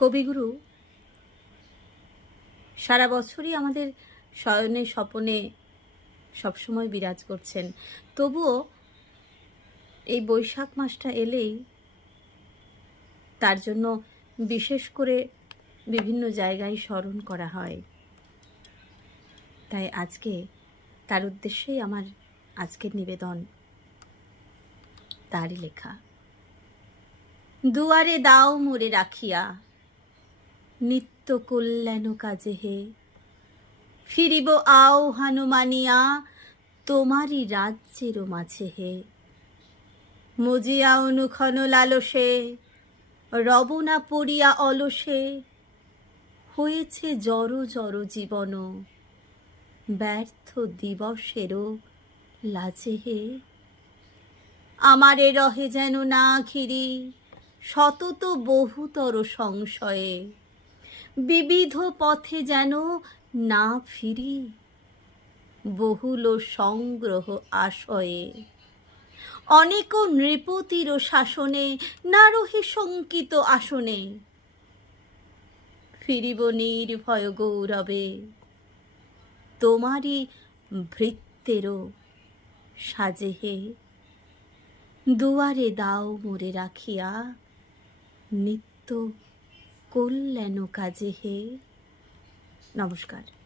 কবিগুরু সারা বছরই আমাদের শয়নে স্বপনে সবসময় বিরাজ করছেন। তবুও এই বৈশাখ মাসটা এলেই তার জন্য বিশেষ করে বিভিন্ন জায়গায় স্মরণ করা হয়। তাই আজকে তার উদ্দেশ্যেই আমার আজকের নিবেদন তারই লেখা। দুয়ারে দাও মোরে রাখিয়া নিত্য কল্যাণ কাজে হে। ফিরিব আও হানুমানিয়া, তোমারই রাজ্যের মাঝে হে। মজিয়া অনুক্ষণ লালসে, রবনা পড়িয়া অলসে, হয়েছে জড় জড় জীবন ব্যর্থ দিবসেরও লাজে হে। আমারে রহে যেন না ঘিরি শতত বহুতর সংশয়ে বিবিধ পথে যেন না ফিরি, বহুল সংগ্রহ আশয়ে। অনেক নৃপতির শাসনে না রহে শঙ্কিত আসনে। ফিরিব নির্ভয় গৌরবে, তোমারই ভৃত্যেরও সাজে হে। দুয়ারে দাও মোরে রাখিয়া, নিত্য কল্যাণ কাজে হে। নমস্কার।